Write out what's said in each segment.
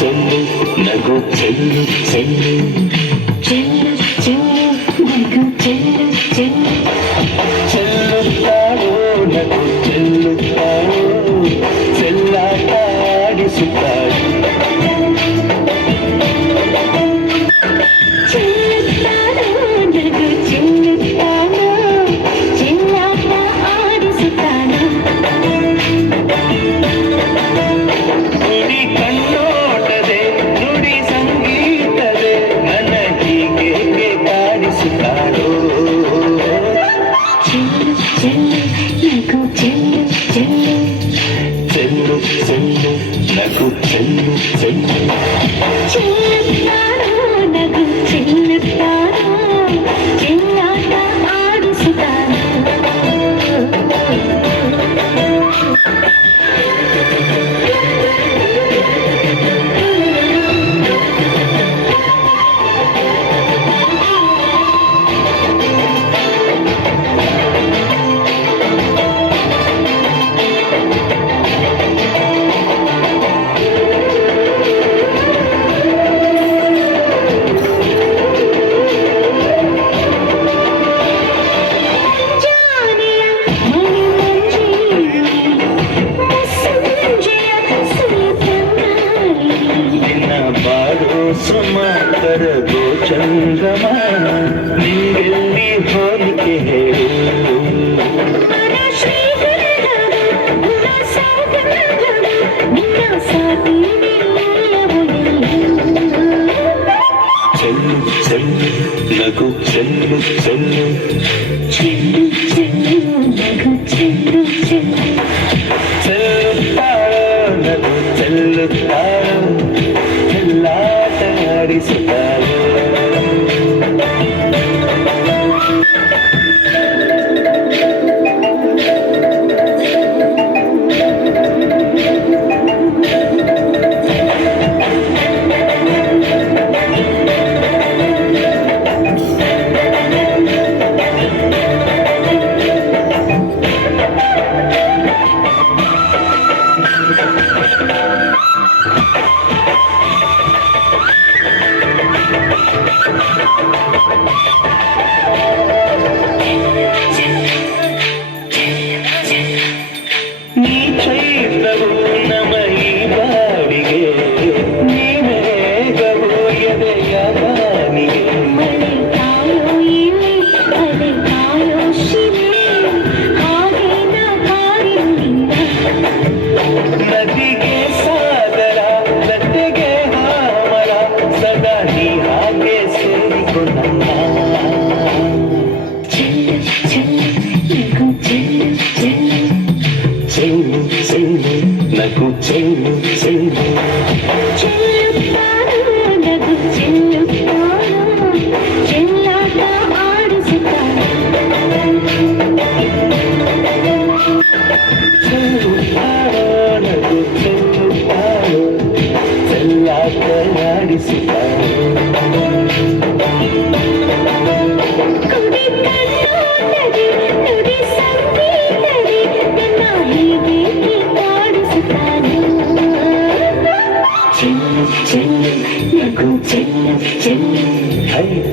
చెల్లి నగు చెల్లి చెల్లి. చెల్లి చెల్లి నగు చెల్లి చెల్లి. Thank you. ಸಮಾಂತರ ಗೋ ಚಂದ್ರಮ ನೀರೆಲ್ಲಿ ಹೋಲಿಕೆ ಹೇಳು ಚೆಲ್ಲು ಚೆಲ್ಲು ನಗು ಚೆಲ್ಲು ಚೆಲ್ಲು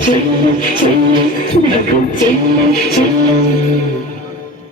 చెల్లి చెల్లి నాకు చెల్లి చెల్లి